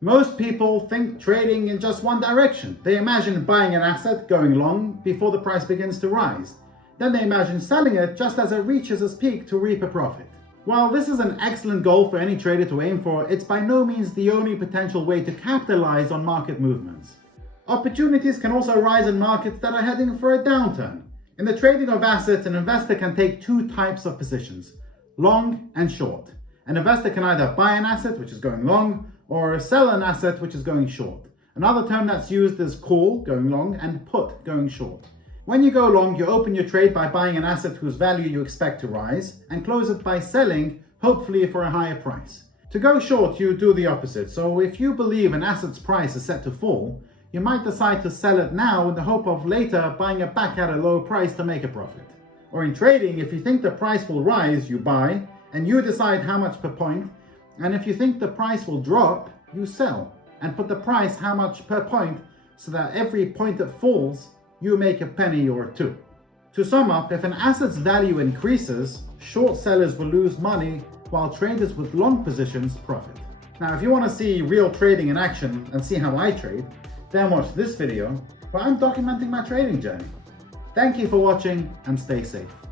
Most people think trading in just one direction. They imagine buying an asset, going long, before the price begins to rise. Then they imagine selling it just as it reaches its peak to reap a profit. While this is an excellent goal for any trader to aim for, it's by no means the only potential way to capitalize on market movements. Opportunities can also arise in markets that are heading for a downturn. In the trading of assets, an investor can take two types of positions, long and short. An investor can either buy an asset, which is going long, or sell an asset, which is going short. Another term that's used is call, going long, and put, going short. When you go long, you open your trade by buying an asset whose value you expect to rise, and close it by selling, hopefully for a higher price. To go short, you do the opposite. So if you believe an asset's price is set to fall, you might decide to sell it now in the hope of later buying it back at a low price to make a profit. Or in trading, if you think the price will rise, you buy, and you decide how much per point. And if you think the price will drop, you sell, and put the price how much per point, so that every point that falls, you make a penny or two. To sum up, if an asset's value increases, short sellers will lose money, while traders with long positions profit. Now, if you want to see real trading in action and see how I trade, then watch this video, where I'm documenting my trading journey. Thank you for watching, and stay safe.